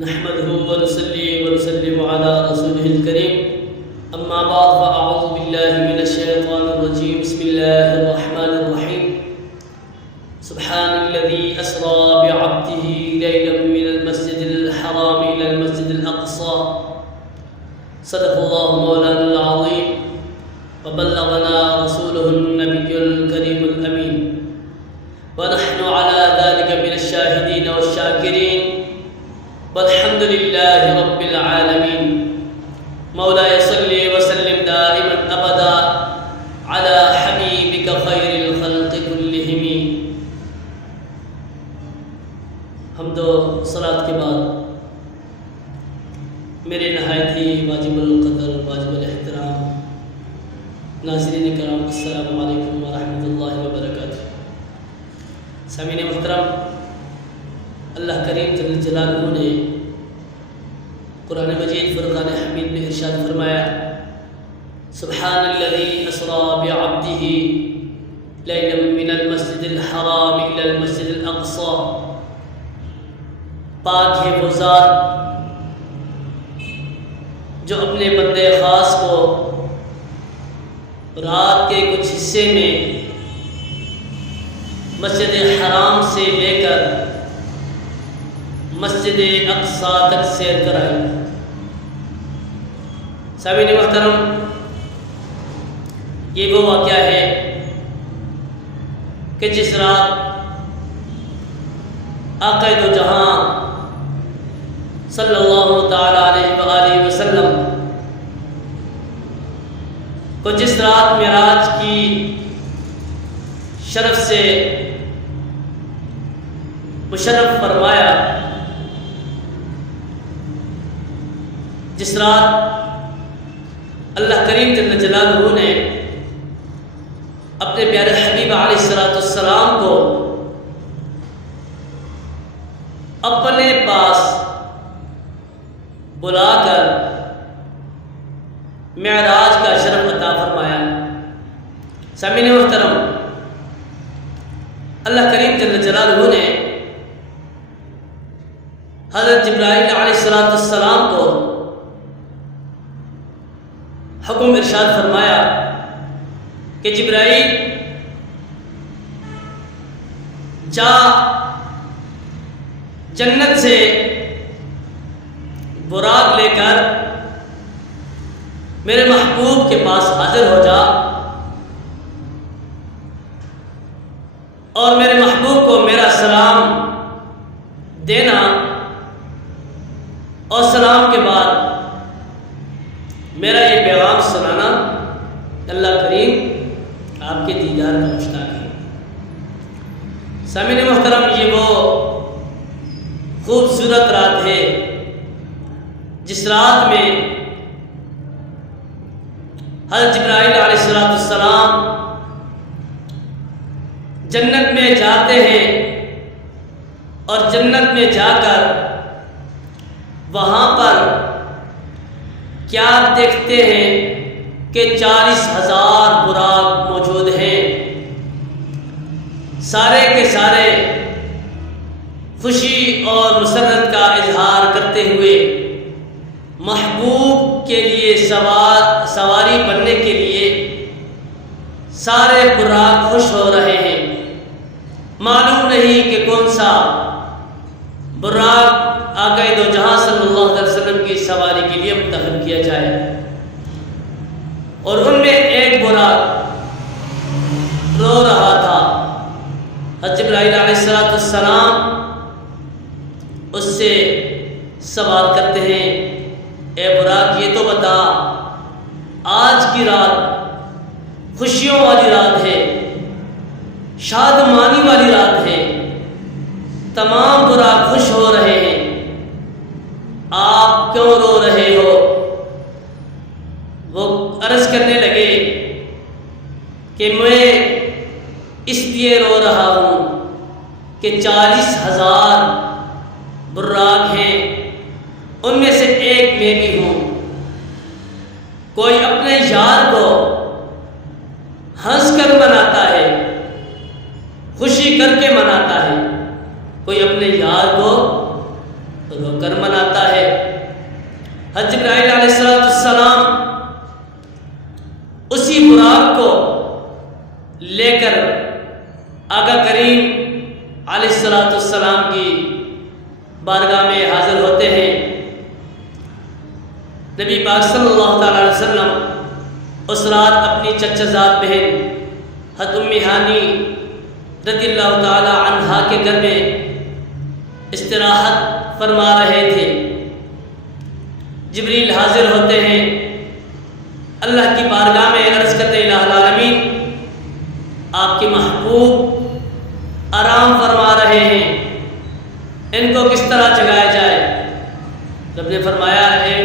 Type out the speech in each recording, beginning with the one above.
نحمده ونصلي ونسلم على رسوله الكريم أما بعد فأعوذ بالله من الشيطان الرجيم بسم الله الرحمن الرحيم سبحان الذي أسرى بعبده ليلا من المسجد الحرام إلى المسجد الأقصى صدق الله مولانا العظيم وبلغنا رسوله النبي الكريم الأمين ونحن على ذلك من الشاهدين والشاكرين والحمد لله رب العالمين مولاي صل وسلم دائما أبدا على حبيبك خير الخلق كلهم. حمد و صلاة کے بعد میرے نہایت ہی واجب القدر واجب الاحترام ناظرین کرام السلام علیکم ورحمۃ اللہ وبرکاتہ. سامعین محترم، اللہ کریم جل جلالہ نے قرآن مجید فرقان حمید میں ارشاد فرمایا سبحان الذي اسرى بعبده ليلا من المسجد الحرام الى المسجد الاقصى. پاک ہے وہ ذات جو اپنے بندے خاص کو رات کے کچھ حصے میں مسجد حرام سے لے کر مسجد اقصی تک سیر کرائی. سامعین محترم، یہ وہ واقعہ ہے کہ جس رات آقا دو جہاں صلی اللہ تعالی علیہ وآلہ وسلم کو جس رات معراج کی شرف سے مشرف فرمایا، جس رات اللہ کریم جل جلالہ نے اپنے پیارے حبیب علیہ السلام کو اپنے پاس بلا کر معراج کا شرف عطا فرمایا. سامعین محترم، اللہ کریم جل جلالہ نے حضرت جبرائیل علیہ السلام کو حکم ارشاد فرمایا کہ جبرائیل جا جنت سے براق لے کر میرے محبوب کے پاس حاضر ہو جا اور میرے محبوب کو میرا سلام دینا، اور سلام کے بعد میرا یہ پیغام سنانا. اللہ کریم آپ کے دیدار کا مشتاق ہے. سامعین محترم، یہ وہ خوبصورت رات ہے جس رات میں حضرت جبرائیل علیہ السلام جنت میں جاتے ہیں اور جنت میں جا کر وہاں پر کیا دیکھتے ہیں کہ 40,000 براق موجود ہیں. سارے کے سارے خوشی اور مسرت کا اظہار کرتے ہوئے محبوب کے لیے سواری بننے کے لیے سارے براق خوش ہو رہے ہیں. معلوم نہیں کہ کون سا براق آقا دو جہاں صلی اللہ علیہ وسلم کی سواری کے لیے منتخب کیا جائے. اور ان میں ایک براق رو رہا تھا. حضرت جبرائیل علیہ السلام اس سے سوال کرتے ہیں، اے براق یہ تو بتا، آج کی رات خوشیوں والی رات ہے، شادمانی والی رات ہے، تمام براق خوش ہو رہے ہیں، آپ کیوں رو رہے ہو؟ وہ عرض کرنے لگے کہ میں اس لیے رو رہا ہوں کہ 40,000 براق ہیں، ان میں سے ایک میں بھی ہوں. کوئی اپنے یار کو ہنس کر مناتا ہے، خوشی کر کے مناتا ہے، کوئی اپنے یار کو رو کر مناتا حضرت جبرائیل علیہ السلام اسی براق کو لے کر آقا کریم علیہ السلام کی بارگاہ میں حاضر ہوتے ہیں۔ نبی پاک صلی اللہ تعالیٰ علیہ وسلم اس رات اپنی چچا زاد بہن حضرت ام ہانی رضی اللہ تعالیٰ عنہا کے گھر میں استراحت فرما رہے تھے۔ جبریل حاضر ہوتے ہیں، اللہ کی بارگاہ میں عرض کرتے ہیں الہ العالمین آپ کے محبوب آرام فرما رہے ہیں، ان کو کس طرح جگایا جائے؟ رب نے فرمایا اے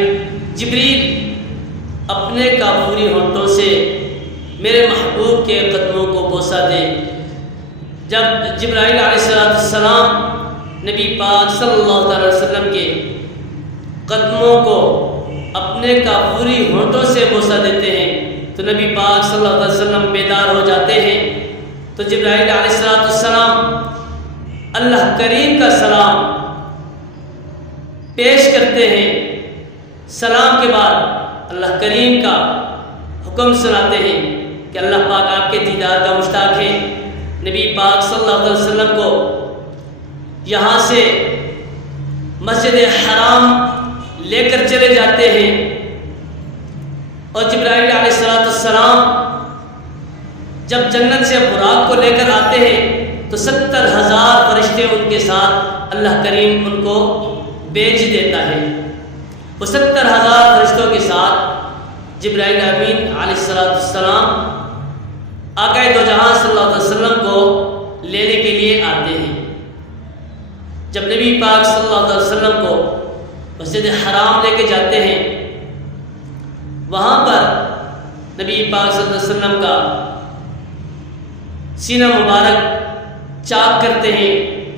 جبریل اپنے کافوری ہونٹوں سے میرے محبوب کے قدموں کو بوسہ دے۔ جب جبرائیل علیہ السلام نبی پاک صلی اللہ علیہ وسلم کے قدموں کو اپنے کافوری ہونٹوں سے بوسہ دیتے ہیں تو نبی پاک صلی اللہ علیہ وسلم بیدار ہو جاتے ہیں۔ تو جبرائیل علیہ السلام اللہ کریم کا سلام پیش کرتے ہیں، سلام کے بعد اللہ کریم کا حکم سناتے ہیں کہ اللہ پاک آپ کے دیدار کا مشتاق ہے۔ نبی پاک صلی اللہ علیہ وسلم کو یہاں سے مسجد حرام لے کر چلے جاتے ہیں، اور جبرائیل علیہ السلام جب جنت سے براق کو لے کر آتے ہیں تو 70,000 فرشتے ان کے ساتھ اللہ کریم ان کو بھیج دیتا ہے۔ وہ 70,000 فرشتوں کے ساتھ جبرائیل امین علیہ السلام آقا دو جہاں صلی اللہ علیہ وسلم کو لینے کے لیے آتے ہیں۔ جب نبی پاک صلی اللہ علیہ وسلم کو مسجد حرام لے کے جاتے ہیں، وہاں پر نبی پاک صلی اللہ علیہ وسلم کا سینہ مبارک چاک کرتے ہیں،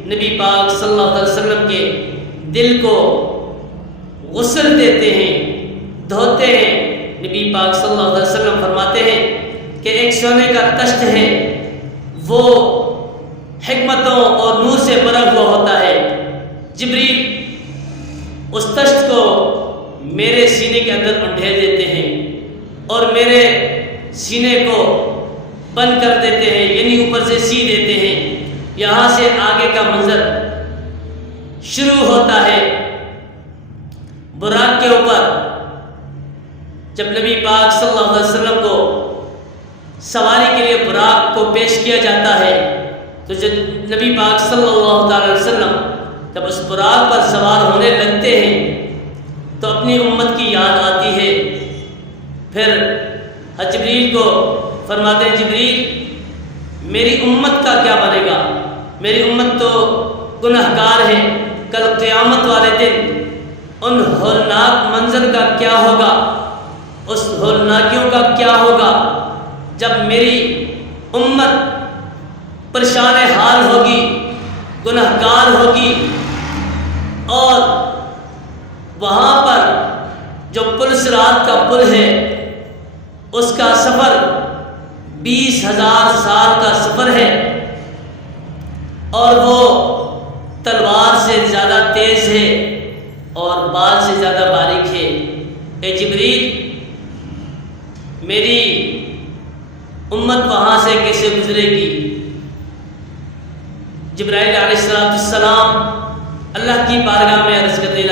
نبی پاک صلی اللہ علیہ وسلم کے دل کو غسل دیتے ہیں، دھوتے ہیں۔ نبی پاک صلی اللہ علیہ وسلم فرماتے ہیں کہ ایک سونے کا تشت ہے، وہ حکمتوں اور نور سے بھرا ہوا ہوتا ہے۔ جبریل اس تشت کو میرے سینے کے اندر انڈھیل دیتے ہیں اور میرے سینے کو بند کر دیتے ہیں، یعنی اوپر سے سی دیتے ہیں۔ یہاں سے آگے کا منظر شروع ہوتا ہے۔ براق کے اوپر جب نبی پاک صلی اللہ علیہ وسلم کو سواری کے لیے براق کو پیش کیا جاتا ہے تو جب نبی پاک صلی اللہ تعالی وسلم جب اس براق پر سوار ہونے لگتے ہیں تو اپنی امت کی یاد آتی ہے۔ پھر حضرت جبریل کو فرماتے ہیں جبریل میری امت کا کیا بنے گا؟ میری امت تو گنہگار ہے، کل قیامت والے دن ان ہولناک منظر کا کیا ہوگا، اس ہولناکیوں کا کیا ہوگا جب میری امت پریشان حال ہوگی، گنہگار ہوگی، اور وہاں پر جو پل صراط کا پل ہے اس کا سفر 20,000 سال کا سفر ہے، اور وہ تلوار سے زیادہ تیز ہے اور بال سے زیادہ باریک ہے۔ اے جبریل میری امت وہاں سے کیسے گزرے گی؟ جبرائیل علیہ السلام اللہ کی بارگاہ میں عرض کرتے ہیں